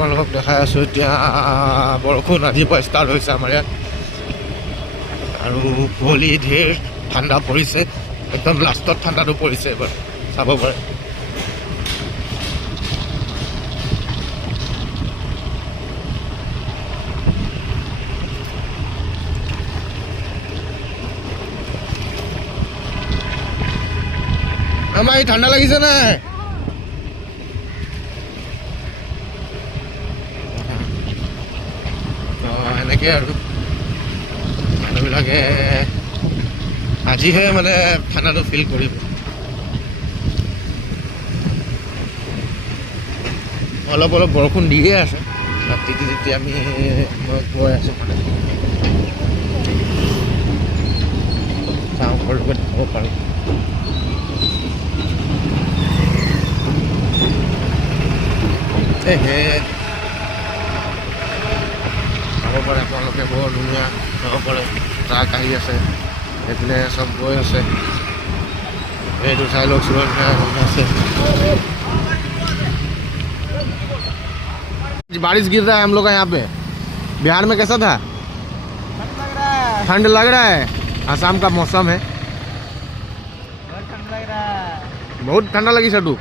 আপোনালোকক দেখাই আছোঁ এতিয়া বৰষুণ আজিৰপৰা ষ্টাৰ্ট হৈছে আমাৰ ইয়াত আৰু কুঁৱলী ঢেৰ ঠাণ্ডা পৰিছে একদম লাষ্টত ঠাণ্ডাটো পৰিছে এবাৰ চাব পাৰে আমাৰ এই ঠাণ্ডা লাগিছে নাই এনেকৈ আৰু মানুহবিলাকে আজিহে মানে ঠাণ্ডাটো ফিল কৰিব অলপ অলপ বৰষুণ দিয়ে আছে ৰাতিটো যেতিয়া আমি মই গৈ আছোঁ মানে চাওঁ কৰিব দেখাব পাৰোঁ হে চাব পাৰে আপোনালোকে বৰ ধুনীয়া চাব পাৰে ট্ৰাক আহি আছে এইপিনে চব গৈ আছে এইটো চাই লওকচোন আছে बारिश गिर रहा है हम लोग का यहाँ पे बिहार में कैसा था ठंड लग रहा है आसाम का मौसम है बहुत ठंडा लगी सटू